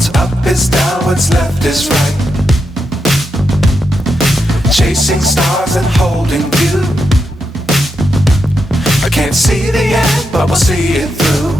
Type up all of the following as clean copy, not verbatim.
What's up is down, what's left is right. Chasing stars and holding you. I can't see the end, but we'll see it through.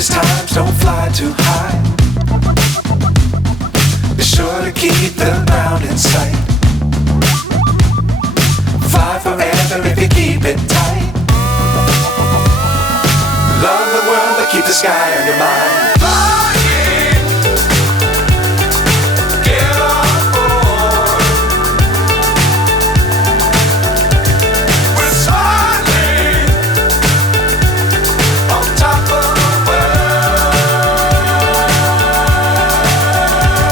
Times don't fly too high. Be sure to keep the ground in sight. Fly forever if you keep it tight. Love the world but keep the sky on your mind.